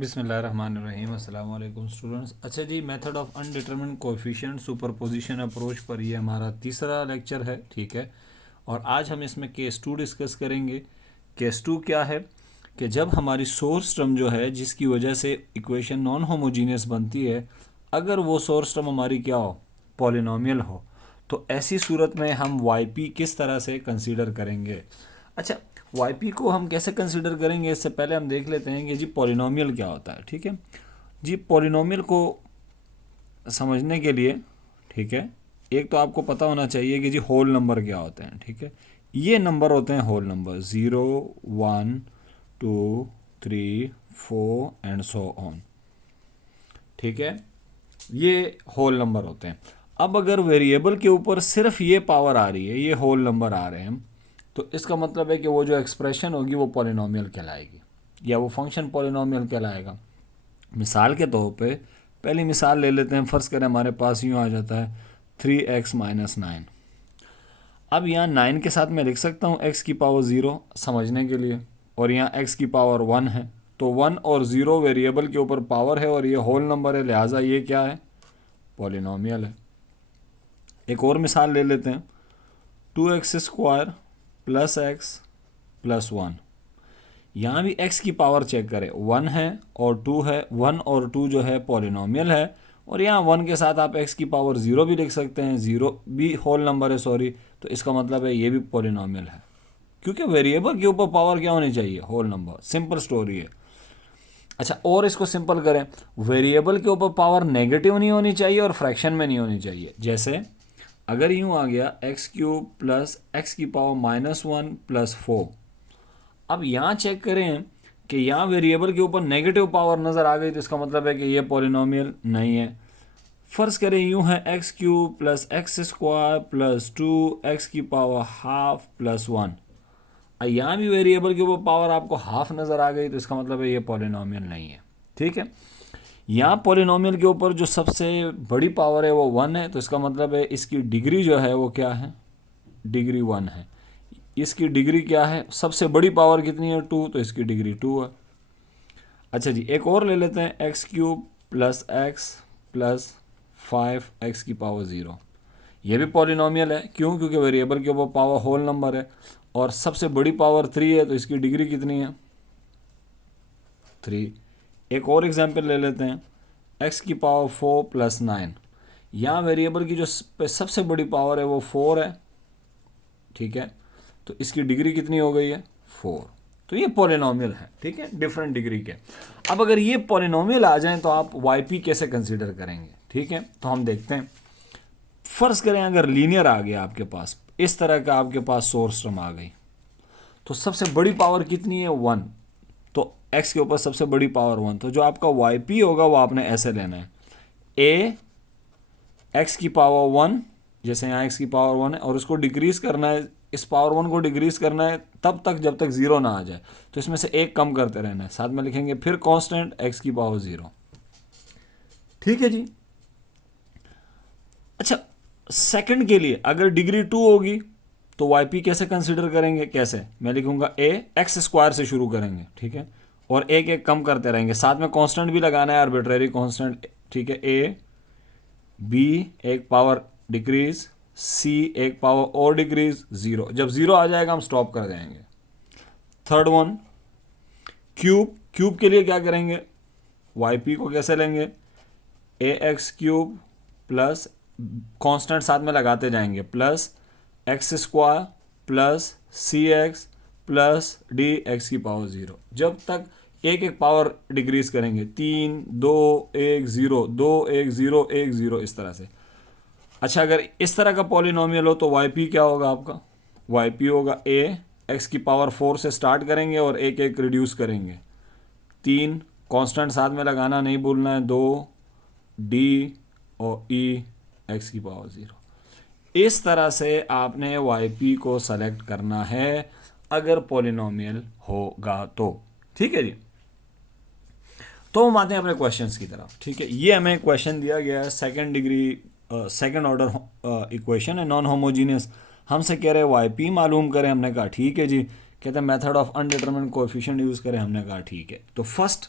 बिस्मिल्लाहिर्रहमानिर्रहीम अस्सलाम वालेकुम स्टूडेंट्स। अच्छा जी, method of undetermined coefficient superposition approach पर ये हमारा तीसरा लेक्चर है, ठीक है। और आज हम इसमें केस टू डिस्कस करेंगे। केस टू क्या है कि जब हमारी सोर्स टर्म जो है जिसकी वजह से इक्वेशन नॉन होमोजीनियस बनती है, अगर वो सोर्स टर्म हमारी क्या हो, पॉलिनोमियल हो, तो ऐसी सूरत में हम वाई पी किस तरह से कंसीडर करेंगे। अच्छा, वाई पी को हम कैसे कंसिडर करेंगे, इससे पहले हम देख लेते हैं कि जी पॉलिनोमियल क्या होता है, ठीक है जी। पॉलिनोमियल को समझने के लिए, ठीक है, एक तो आपको पता होना चाहिए कि जी होल नंबर क्या होते हैं, ठीक है। ये नंबर होते हैं whole number, 0 1 2 3 4 and so on, ठीक है। ये होल नंबर होते हैं। अब अगर वेरिएबल के ऊपर सिर्फ ये पावर आ रही है, ये होल नंबर आ रहे हैं, तो इसका मतलब है कि वो जो एक्सप्रेशन होगी वो पॉलिनोमियल कहलाएगी या वो फंक्शन पॉलिनोमियल कहलाएगा। मिसाल के तौर पे पहली मिसाल ले लेते हैं। फ़र्ज़ करें हमारे पास यूँ आ जाता है 3x माइनस 9। अब यहाँ 9 के साथ मैं लिख सकता हूँ x की पावर 0 समझने के लिए, और यहाँ x की पावर 1 है। तो 1 और 0 वेरिएबल के ऊपर पावर है और ये होल नंबर है, लिहाजा ये क्या है, पॉलिनोमियल है। एक और मिसाल ले लेते हैं, 2x² प्लस x प्लस 1। यहाँ भी x की पावर चेक करें, 1 है और 2 है, 1 और 2 जो है पॉलिनोमियल है। और यहाँ 1 के साथ आप x की पावर 0 भी लिख सकते हैं, 0 भी होल नंबर है, सॉरी। तो इसका मतलब है ये भी पॉलिनोमियल है, क्योंकि वेरिएबल के ऊपर पावर क्या होनी चाहिए, होल नंबर। सिंपल स्टोरी है। अच्छा, और इसको सिंपल करें, वेरिएबल के ऊपर पावर नेगेटिव नहीं होनी चाहिए और फ्रैक्शन में नहीं होनी चाहिए। जैसे अगर यूँ आ गया x³ प्लस x की पावर -1 प्लस 4। अब यहाँ चेक करें कि यहाँ वेरिएबल के ऊपर नेगेटिव पावर नज़र आ गई, तो इसका मतलब है कि ये पॉलिनोमियल नहीं है। फ़र्ज़ करें यूँ है x³ plus x² plus 2x की पावर हाफ प्लस 1। यहाँ भी वेरिएबल के ऊपर पावर आपको हाफ नज़र आ गई, तो इसका मतलब है ये पॉलिनोमियल नहीं है, ठीक है। यहाँ पॉलिनोमियल के ऊपर जो सबसे बड़ी पावर है वो 1 है, तो इसका मतलब है इसकी डिग्री जो है वो क्या है, डिग्री 1 है। इसकी डिग्री क्या है, सबसे बड़ी पावर कितनी है, 2, तो इसकी डिग्री 2 है। अच्छा जी, एक और ले लेते हैं, x³ plus x plus 5x की पावर 0। ये भी पॉलिनोमियल है, क्यों, क्योंकि वेरिएबल के ऊपर पावर होल नंबर है और सबसे बड़ी पावर 3 है, तो इसकी डिग्री कितनी है, 3। एक और एग्जांपल ले लेते हैं, x की पावर 4 प्लस 9। यहाँ वेरिएबल की जो सबसे बड़ी पावर है वो 4 है, ठीक है। तो इसकी डिग्री कितनी हो गई है, 4। तो ये पॉलिनोमियल है, ठीक है, डिफरेंट डिग्री के। अब अगर ये पॉलिनोमियल आ जाएं तो आप वाई पी कैसे कंसीडर करेंगे, ठीक है। तो हम देखते हैं। फ़र्ज़ करें अगर लीनियर आ गया आपके पास, इस तरह का आपके पास सोर्स टर्म आ गई, तो सबसे बड़ी पावर कितनी है, 1। तो x के ऊपर सबसे बड़ी पावर 1, तो जो आपका वाई पी होगा वो आपने ऐसे लेना है, a x की पावर 1, जैसे यहाँ x की पावर 1 है, और उसको डिक्रीज करना है, इस पावर 1 को डिक्रीज करना है तब तक जब तक 0 ना आ जाए। तो इसमें से एक कम करते रहना है, साथ में लिखेंगे फिर कांस्टेंट x की पावर 0, ठीक है जी। अच्छा, सेकंड के लिए अगर डिग्री 2 होगी तो वाई पी कैसे कंसिडर करेंगे, कैसे, मैं लिखूंगा a x² से शुरू करेंगे, ठीक है, और एक एक कम करते रहेंगे, साथ में कांस्टेंट भी लगाना है, आर्बिट्रेरी कांस्टेंट, ठीक है। a b एक पावर डिक्रीज, c एक पावर और डिक्रीज, 0। जब 0 आ जाएगा हम स्टॉप कर देंगे। Third one, cube. क्यूब के लिए क्या करेंगे, वाई पी को कैसे लेंगे, ax³ प्लस कांस्टेंट साथ में लगाते जाएंगे, plus x² plus cx plus dx की पावर 0। जब तक एक एक पावर डिक्रीज करेंगे, 3 2 1 0 2 1 0 1 0, इस तरह से। अच्छा, अगर इस तरह का पॉलिनोमियल हो तो वाई पी क्या होगा आपका, वाई पी होगा a x की पावर 4 से स्टार्ट करेंगे और एक एक रिड्यूस करेंगे, 3 कांस्टेंट साथ में लगाना नहीं भूलना है, 2 d और e x की पावर 0। इस तरह से आपने वाई पी को सेलेक्ट करना है अगर पॉलिनोमियल होगा तो, ठीक है जी। तो हम आते हैं अपने क्वेश्चंस की तरफ, ठीक है। ये हमें क्वेश्चन दिया गया है, second degree second order equation है, नॉन होमोजीनियस। हमसे कह रहे हैं वाई पी मालूम करें, हमने कहा ठीक है जी। कहते हैं method of undetermined coefficient use करें, हमने कहा ठीक है। तो फर्स्ट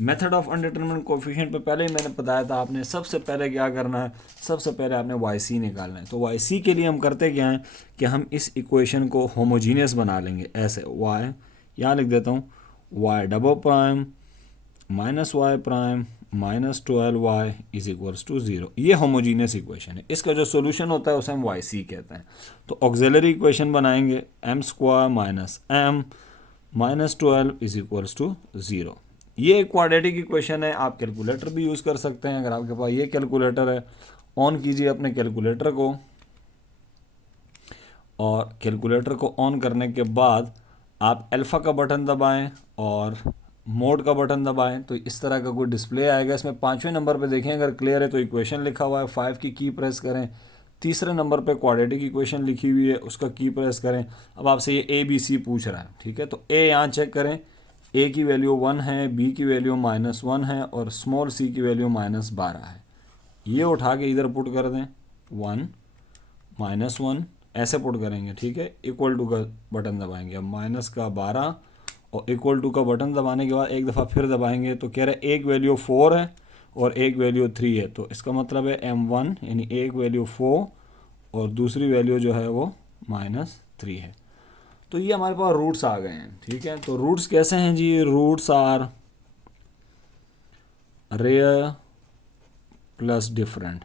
मेथड ऑफ अनडिटरमिनेड कोफिशिएंट पे पहले ही मैंने बताया था आपने सबसे पहले क्या करना है, सबसे पहले आपने YC निकालना है। तो YC के लिए हम करते क्या हैं कि हम इस इक्वेशन को होमोजीनियस बना लेंगे ऐसे, y यहाँ लिख देता हूँ y double prime minus Y prime minus 12y is equals to 0। ये होमोजीनियस इक्वेशन है। इसका जो सोल्यूशन होता है उसे हम YC कहते हैं। तो ऑक्सिलरी इक्वेशन बनाएंगे m square minus m minus 12 is equals to 0। ये एक क्वाड्रेटिक इक्वेशन है। आप कैलकुलेटर भी यूज़ कर सकते हैं अगर आपके पास ये कैलकुलेटर है। ऑन कीजिए अपने कैलकुलेटर को, और कैलकुलेटर को ऑन करने के बाद आप अल्फ़ा का बटन दबाएं और मोड का बटन दबाएं तो इस तरह का कोई डिस्प्ले आएगा। इसमें 5वें नंबर पे देखें, अगर क्लियर है तो इक्वेशन लिखा हुआ है, 5 की प्रेस करें। तीसरे नंबर पे क्वाड्रेटिक इक्वेशन लिखी हुई है, उसका की प्रेस करें। अब आपसे ये ABC पूछ रहा है, ठीक है। तो ए यहाँ चेक करें, ए की वैल्यू 1 है, बी की वैल्यू -1 है और स्मॉल सी की वैल्यू -12 है। ये उठा के इधर पुट कर दें, 1 -1 ऐसे पुट करेंगे, ठीक है। इक्वल टू का बटन दबाएंगे, अब माइनस का 12 और इक्वल टू का बटन दबाने के बाद एक दफ़ा फिर दबाएंगे तो कह रहे हैं एक वैल्यू 4 है और एक वैल्यू 3 है। तो इसका मतलब है M1 यानी एक वैल्यू 4 और दूसरी वैल्यू जो है वो -3 है। तो ये हमारे पास रूट्स आ गए हैं, ठीक है। तो रूट्स कैसे हैं जी, roots are rare plus different.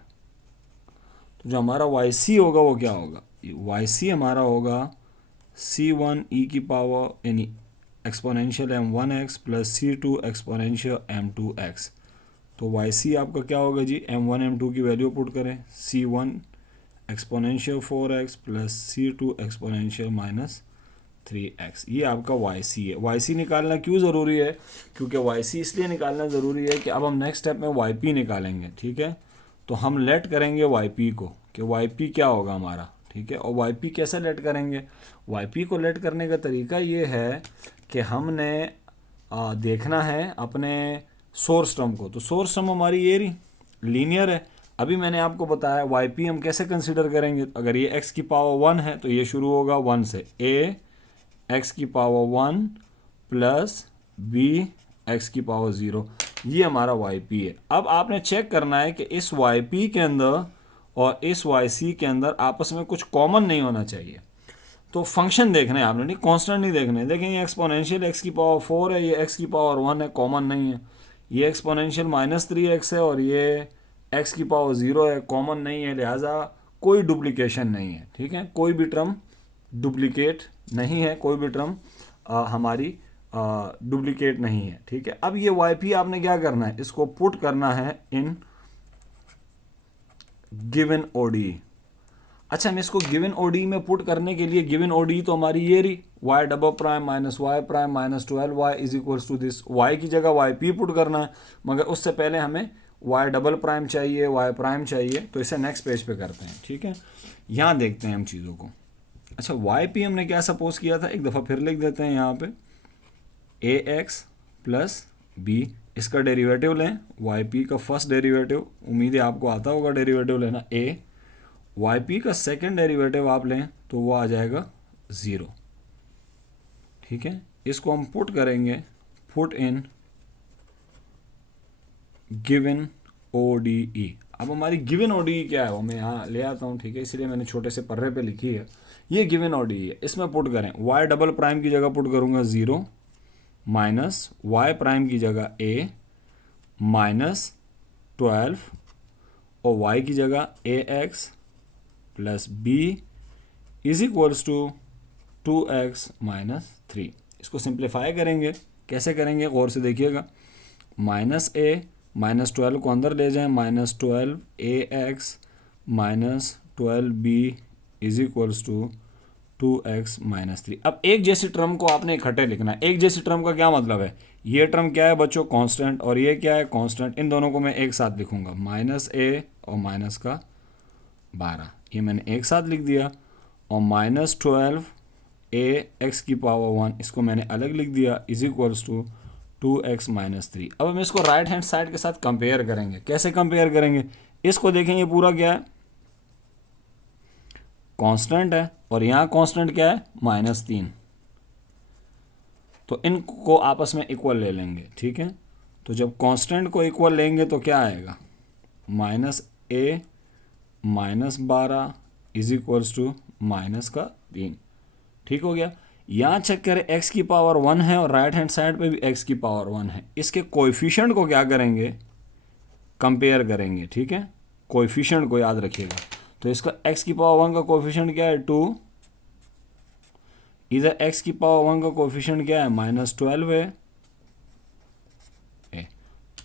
तो जो हमारा YC होगा वो क्या होगा, YC हमारा होगा C1 e की पावर यानी exponential M1x plus C2 exponential M2x। तो YC आपका क्या होगा जी, M1 M2 की वैल्यू पुट करें, C1 exponential 4x plus C2 exponential -3x। ये आपका YC है। YC निकालना क्यों ज़रूरी है, क्योंकि YC इसलिए निकालना ज़रूरी है कि अब हम नेक्स्ट स्टेप में YP निकालेंगे, ठीक है। तो हम लेट करेंगे YP को कि YP क्या होगा हमारा, ठीक है। और YP कैसे लेट करेंगे, YP को लेट करने का तरीका ये है कि हमने देखना है अपने सोर्स टर्म को। तो सोर्स टर्म हमारी ये रही, लीनियर है। अभी मैंने आपको बताया YP हम कैसे कंसिडर करेंगे, अगर ये x की पावर 1 है तो ये शुरू होगा 1 से, a x की पावर 1 प्लस b x की पावर 0, ये हमारा YP है। अब आपने चेक करना है कि इस YP के अंदर और इस YC के अंदर आपस में कुछ कॉमन नहीं होना चाहिए। तो फंक्शन देखना है आपने, नहीं कांस्टेंट नहीं देखना है। देखें ये एक्सपोनेंशियल x की पावर 4 है, ये x की पावर 1 है, कॉमन नहीं है। ये एक्सपोनेंशियल -3x है और ये x की पावर 0 है, कॉमन नहीं है, लिहाजा कोई डुप्लीकेशन नहीं है, ठीक है। कोई भी टर्म डुप्लीकेट नहीं है, कोई भी टर्म हमारी डुप्लीकेट नहीं है, ठीक है। अब ये YP आपने क्या करना है, इसको पुट करना है इन गिवन ODE। अच्छा, हम इसको गिवन ODE में पुट करने के लिए, गिवन ODE तो हमारी ये रही y double prime minus Y prime minus 12y is equals to this. y की जगह YP पुट करना है, मगर उससे पहले हमें y डबल प्राइम चाहिए, y प्राइम चाहिए। तो इसे नेक्स्ट पेज पे करते हैं, ठीक है। यहाँ देखते हैं हम चीज़ों को। अच्छा, YP हमने क्या सपोज किया था, एक दफ़ा फिर लिख देते हैं यहाँ पे, ax प्लस b, इसका डेरिवेटिव लें, YP का फर्स्ट डेरिवेटिव, उम्मीद है आपको आता होगा डेरिवेटिव लेना, a YP का सेकंड डेरिवेटिव आप लें तो वो आ जाएगा 0, ठीक है। इसको हम पुट करेंगे, पुट इन गिवन ODE। अब हमारी गिवन ODE क्या है वो मैं यहाँ ले आता हूँ, ठीक है, इसलिए मैंने छोटे से पर्रे पे लिखी है। ये गिवन ODE है, इसमें पुट करें, y डबल प्राइम की जगह पुट करूँगा 0 माइनस y प्राइम की जगह a माइनस 12 और y की जगह ax plus b is equals to 2x minus 3। इसको सिंप्लीफाई करेंगे, कैसे करेंगे गौर से देखिएगा, -a -12 को अंदर ले जाएं, -12 ax minus 12b is equals to 2x minus 3। अब एक जैसी टर्म को आपने इकट्ठे लिखना है। एक जैसी टर्म का क्या मतलब है, ये टर्म क्या है बच्चों, कांस्टेंट, और ये क्या है, कांस्टेंट। इन दोनों को मैं एक साथ लिखूंगा, -a और माइनस का 12, ये मैंने एक साथ लिख दिया। और -12 ax की पावर 1, इसको मैंने अलग लिख दिया, is equals to 2x minus 3। अब हम इसको राइट हैंड साइड के साथ कंपेयर करेंगे। कैसे कंपेयर करेंगे, इसको देखें, ये पूरा क्या है, कांस्टेंट है, और यहाँ कांस्टेंट क्या है, -3। तो इनको आपस में इक्वल ले लेंगे, ठीक है। तो जब कांस्टेंट को इक्वल लेंगे तो क्या आएगा, -a -12 इज इक्वल्स टू -3। ठीक हो गया। यहाँ चेक करें x की पावर 1 है और राइट हैंड साइड पे भी x की पावर 1 है। इसके कोएफिशिएंट को क्या करेंगे, कंपेयर करेंगे। ठीक है, कोएफिशिएंट को याद रखिएगा। तो इसका x की पावर 1 का कोएफिशिएंट क्या है, 2। इधर x की पावर 1 का कोएफिशिएंट क्या है, -12 है।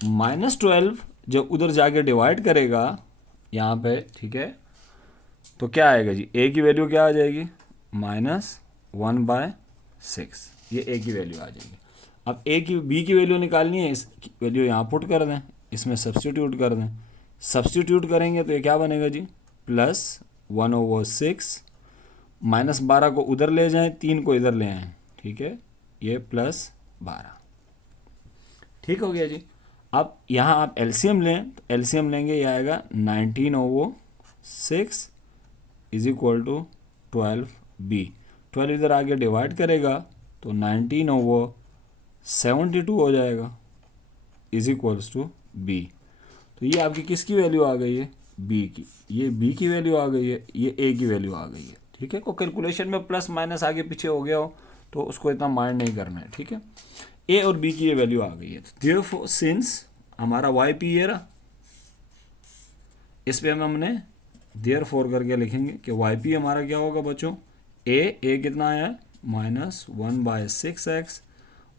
-12 जब उधर जाके डिवाइड करेगा यहाँ पे, ठीक है, तो क्या आएगा जी, a की वैल्यू क्या आ जाएगी, -1/6। ये a की वैल्यू आ जाएगी। अब b की वैल्यू निकालनी है, इस वैल्यू यहाँ पुट कर दें, इसमें सब्स्टिट्यूट कर दें। सब्स्टिट्यूट करेंगे तो ये क्या बनेगा जी, +1/6, -12 को उधर ले जाएं, 3 को इधर ले आएँ। ठीक है, ये +12। ठीक हो गया जी। अब यहाँ आप एलसीएम लें, तो एलसीएम लेंगे, ये आएगा 19/6 इज इक्वल टू 12b। 12 इधर आगे डिवाइड करेगा तो 19/72 हो जाएगा इज इक्वल्स टू b। तो ये आपकी किसकी वैल्यू आ गई है, b की। ये b की वैल्यू आ गई है, ये a की वैल्यू आ गई है। ठीक है, को कैलकुलेशन में प्लस माइनस आगे पीछे हो गया हो तो उसको इतना माइंड नहीं करना है। ठीक है, a और b की ये वैल्यू आ गई है। देयरफॉर सिंस हमारा yp ये रहा, इस पे हमने देयरफॉर करके लिखेंगे कि yp हमारा क्या होगा बच्चों, a कितना आया है, -1/6x,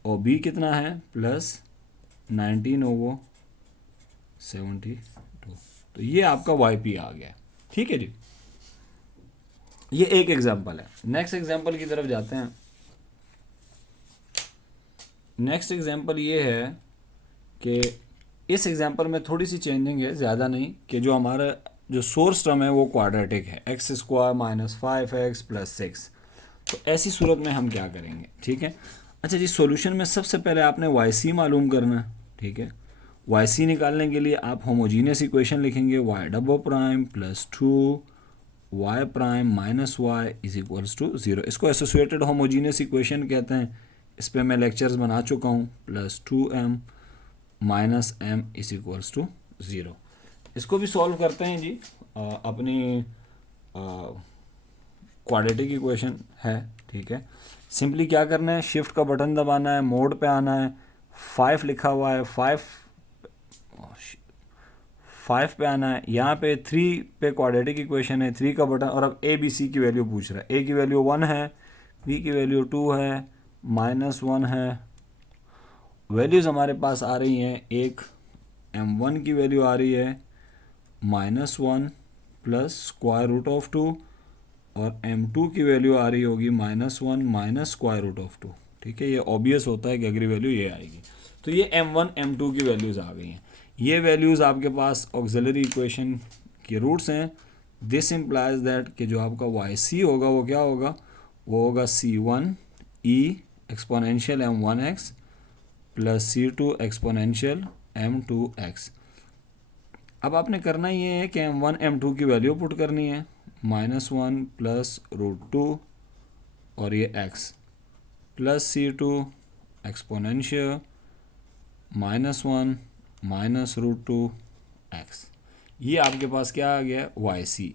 और b कितना है, +19/72। तो ये आपका yp आ गया। ठीक है जी, ये एक एग्जांपल है। नेक्स्ट एग्जांपल की तरफ जाते हैं। नेक्स्ट एग्जांपल ये है कि इस एग्जांपल में थोड़ी सी चेंजिंग है, ज़्यादा नहीं, कि जो हमारा जो सोर्स टर्म है वो क्वाड्रेटिक है, x² - 5x + 6। तो ऐसी सूरत में हम क्या करेंगे, ठीक है। अच्छा जी, सॉल्यूशन में सबसे पहले आपने yc मालूम करना है। ठीक है, yc निकालने के लिए आप होमोजीनियस इक्वेशन लिखेंगे, y +2 y' -y is equals to 0। इसको एसोसिएटेड होमोजीनियस इक्वेशन कहते हैं। इस पर मैं लेक्चर्स बना चुका हूँ। +2m - m is equals to 0। इसको भी सॉल्व करते हैं जी। अपनी क्वाड्रेटिक इक्वेशन है। ठीक है, सिंपली क्या करना है, शिफ्ट का बटन दबाना है, मोड पे आना है, 5 लिखा हुआ है, 5 पे आना है। यहाँ पे 3 पे क्वाड्रेटिक इक्वेशन है, 3 का बटन, और अब a b c की वैल्यू पूछ रहा है। a की वैल्यू 1 है, b की वैल्यू 2 है, -1 है। वैल्यूज़ हमारे पास आ रही हैं, एक m1 की वैल्यू आ रही है -1 + √2, और m2 की वैल्यू आ रही होगी -1 - √2। ठीक है, ये ऑब्वियस होता है कि अगली वैल्यू ये आएगी। तो ये m1 m2 की वैल्यूज़ आ गई हैं। ये वैल्यूज़ आपके पास ऑक्सिलरी इक्वेशन के रूट्स हैं। दिस इम्प्लाइज दैट कि जो आपका yc होगा वो क्या होगा, वो होगा c1 e exponential m1x + c2 exponential m2x। अब आपने करना ये है कि m1 m2 की वैल्यू पुट करनी है, -1 + √2 और ये x + c2 एक्सपोनेंशियल -1 - √2x। ये आपके पास क्या आ गया, yc।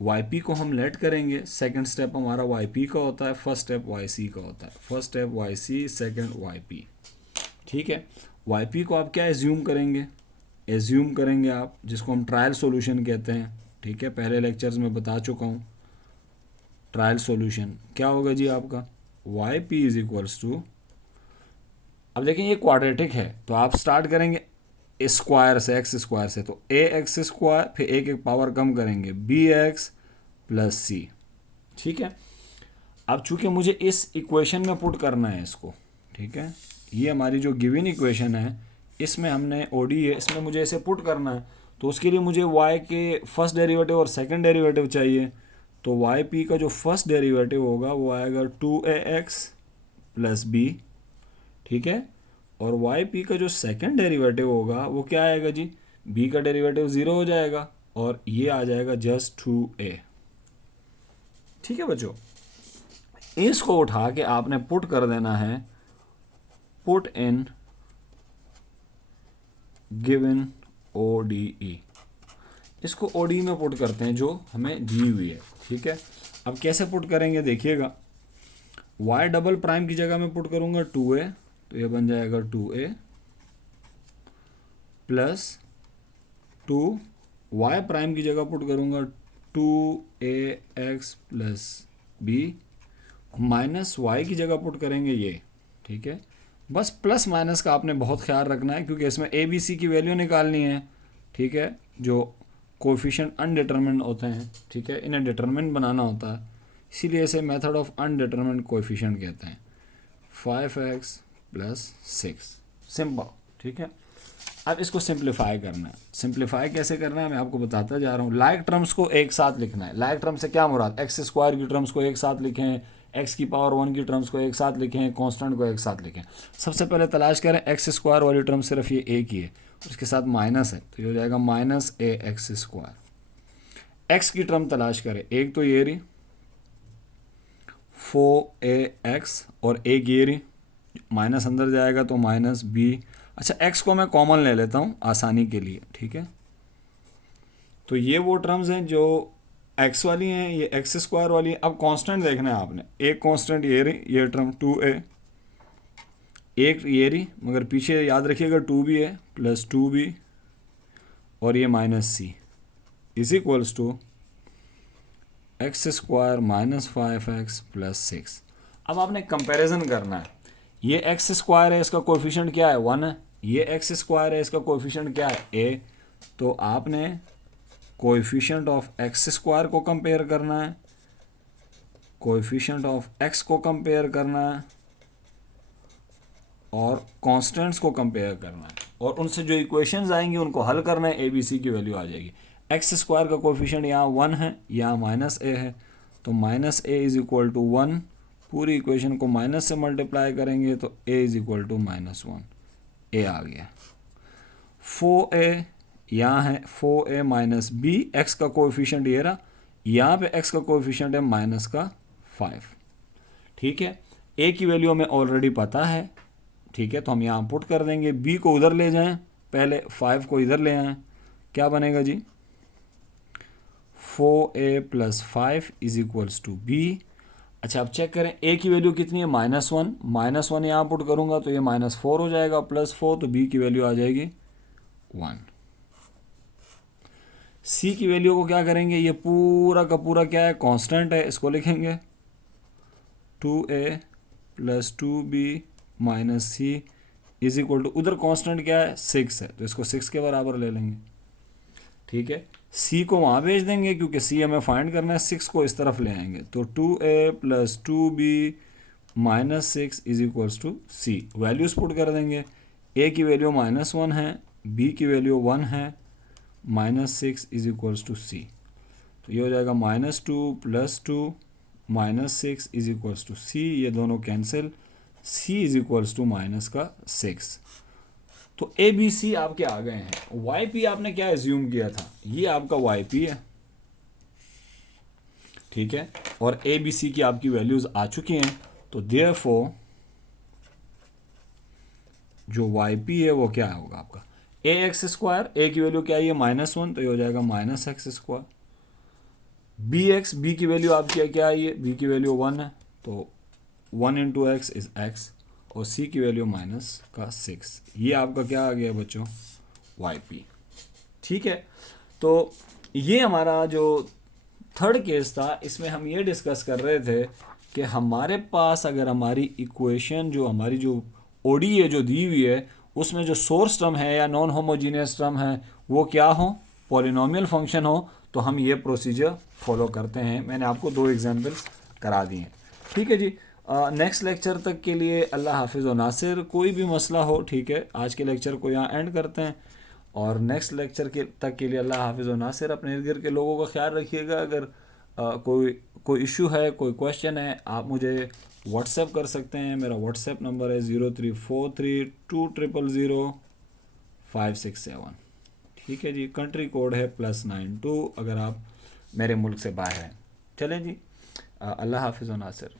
yp को हम लेट करेंगे। सेकंड स्टेप हमारा yp का होता है, फर्स्ट स्टेप yc का होता है। First step yc, second yp। ठीक है, yp को आप क्या एज्यूम करेंगे, एज्यूम करेंगे आप जिसको हम ट्रायल सॉल्यूशन कहते हैं। ठीक है, पहले लेक्चर्स में बता चुका हूँ। ट्रायल सॉल्यूशन क्या होगा जी आपका, yp इज इक्वल्स टू, अब देखें ये क्वाड्रेटिक है तो आप स्टार्ट करेंगे स्क्वायर से, x² से, तो ax², फिर एक पावर कम करेंगे bx + c। ठीक है, अब चूंकि मुझे इस इक्वेशन में पुट करना है इसको, ठीक है, ये हमारी जो गिवन इक्वेशन है इसमें हमने ओडी है, इसमें मुझे इसे पुट करना है, तो उसके लिए मुझे y के फर्स्ट डेरिवेटिव और सेकंड डेरिवेटिव चाहिए। तो yp का जो फर्स्ट डेरिवेटिव होगा वो आएगा 2ax + b। ठीक है, और yp का जो सेकंड डेरिवेटिव होगा वो क्या आएगा जी, b का डेरिवेटिव 0 हो जाएगा और ये आ जाएगा जस्ट 2a। ठीक है बच्चों, इसको उठा के आपने पुट कर देना है पुट इन गिवन ODE, इसको ODE में पुट करते हैं जो हमें दी हुई है, ठीक है। अब कैसे पुट करेंगे देखिएगा, y डबल प्राइम की जगह में पुट करूंगा 2a, तो ये बन जाएगा 2a प्लस 2, y प्राइम की जगह पुट करूंगा 2ax plus b, minus y की जगह पुट करेंगे ये, ठीक है। बस प्लस माइनस का आपने बहुत ख्याल रखना है क्योंकि इसमें a b c की वैल्यू निकालनी है, ठीक है, जो कोफिशिएंट अनडिटरमिनेंट होते हैं, ठीक है, इन्हें डिटरमिनेंट बनाना होता है, इसीलिए इसे मेथड ऑफ अनडिटरमिनेंट कोफिशिएंट कहते हैं। 5x प्लस 6, सिंपल, ठीक है। अब इसको सिंप्लीफाई करना है। सिंप्लीफाई कैसे करना है मैं आपको बताता जा रहा हूँ। लाइक टर्म्स को एक साथ लिखना है। लाइक टर्म से क्या मुराद, एक्स स्क्वायर की टर्म्स को एक साथ लिखें, एक्स की पावर 1 की टर्म्स को एक साथ लिखें, कांस्टेंट को एक साथ लिखें। सबसे पहले तलाश करें एक्स स्क्वायर वाली टर्म, सिर्फ ये एक ही है, उसके साथ माइनस है, तो ये हो जाएगा माइनस ए एक्स स्क्वायर। एक्स की टर्म तलाश करें, एक तो ये रही 4ax और एक ये रही, माइनस अंदर जाएगा तो माइनस b। अच्छा, x को मैं कॉमन ले लेता हूँ आसानी के लिए, ठीक है। तो ये वो टर्म्स हैं जो x वाली हैं, ये एक्स स्क्वायर वाली है। अब कांस्टेंट देखना है आपने, एक कांस्टेंट ये रही, ये टर्म 2a, एक ये रही, मगर पीछे याद रखिएगा 2 भी है, प्लस 2b और ये minus c is equals to X square minus 5x plus 6। अब आपने कंपैरिजन करना है, ये एक्स स्क्वायर है, इसका कोएफिशिएंट क्या है 1 है, ये एक्स स्क्वायर है, इसका कोएफिशिएंट क्या है a, तो आपने कोएफिशिएंट ऑफ एक्स स्क्वायर को कंपेयर करना है, कोएफिशिएंट ऑफ x को कंपेयर करना है और कांस्टेंट्स को कंपेयर करना है, और उनसे जो इक्वेशंस आएंगी उनको हल करना है, ए बी सी की वैल्यू आ जाएगी। एक्स स्क्वायर का कोएफिशिएंट यहाँ 1 है, यहाँ माइनस ए है, तो minus A is equal to 1, पूरी इक्वेशन को माइनस से मल्टीप्लाई करेंगे तो A is equal to -1, A आ गया। 4a यहाँ है, 4a माइनस बी, एक्स का कोएफिशिएंट ये रहा, यहाँ पे एक्स का कोएफिशिएंट है माइनस का 5, ठीक है। ए की वैल्यू हमें ऑलरेडी पता है, ठीक है, तो हम यहाँ पुट कर देंगे, b को उधर ले जाएं, पहले 5 को इधर ले आएं, क्या बनेगा जी 4a plus 5 is equals to b। अच्छा, अब चेक करें a की वैल्यू कितनी है -1, -1 यहाँ पुट करूँगा तो ये -4 हो जाएगा, +4, तो b की वैल्यू आ जाएगी 1। c की वैल्यू को क्या करेंगे, ये पूरा का पूरा क्या है कांस्टेंट है, इसको लिखेंगे 2a plus 2b minus C is equal to, उधर कांस्टेंट क्या है 6 है, तो इसको 6 के बराबर ले लेंगे, ठीक है। सी को वहाँ भेज देंगे क्योंकि सी हमें फाइंड करना है, 6 को इस तरफ ले आएंगे, तो 2a plus 2b minus 6 is equals to C. Values put कर देंगे, a की वैल्यू -1 है, b की वैल्यू 1 है, -6 इज इक्वल्स टू सी, तो ये हो जाएगा -2 plus 2 -6 is equals to C, ये दोनों cancel, c is equals to -6। तो ए बी सी आपके आ गए हैं। वाई पी आपने क्या एज्यूम किया था, ये आपका वाई पी है, ठीक है, और ए बी सी की आपकी वैल्यूज आ चुकी हैं, तो देयरफॉर जो वाई पी है वो क्या होगा आपका ए एक्स स्क्वायर, ए की वैल्यू क्या है -1, तो ये हो जाएगा -x²। बी की वैल्यू आपकी क्या है, बी की वैल्यू 1 है, तो 1 इंटू एक्स इज एक्स, और c की वैल्यू -6, ये आपका क्या आ गया बच्चों वाई पी, ठीक है। तो ये हमारा जो थर्ड केस था, इसमें हम ये डिस्कस कर रहे थे कि हमारे पास अगर हमारी इक्वेशन जो हमारी जो ओडी है जो दी हुई है, उसमें जो सोर्स टर्म है या नॉन होमोजीनियस टर्म है वो क्या हो, पॉलिनोमियल फंक्शन हो, तो हम ये प्रोसीजर फॉलो करते हैं। मैंने आपको 2 एग्जाम्पल्स करा दिए हैं, ठीक है जी। नेक्स्ट लेक्चर तक के लिए अल्लाह हाफिज़ व नासिर। कोई भी मसला हो, ठीक है, आज के लेक्चर को यहाँ एंड करते हैं, और नेक्स्ट लेक्चर के तक के लिए अल्लाह हाफिज़ व नासिर। अपने इर्द गिर्द के लोगों का ख्याल रखिएगा। अगर कोई इशू है, कोई क्वेश्चन है, आप मुझे व्हाट्सएप कर सकते हैं। मेरा व्हाट्सएप नंबर है 0343200567, ठीक है जी। कंट्री कोड है +92 अगर आप मेरे मुल्क से बाहर हैं। चलें जी, अल्लाह हाफिज़ व नासिर।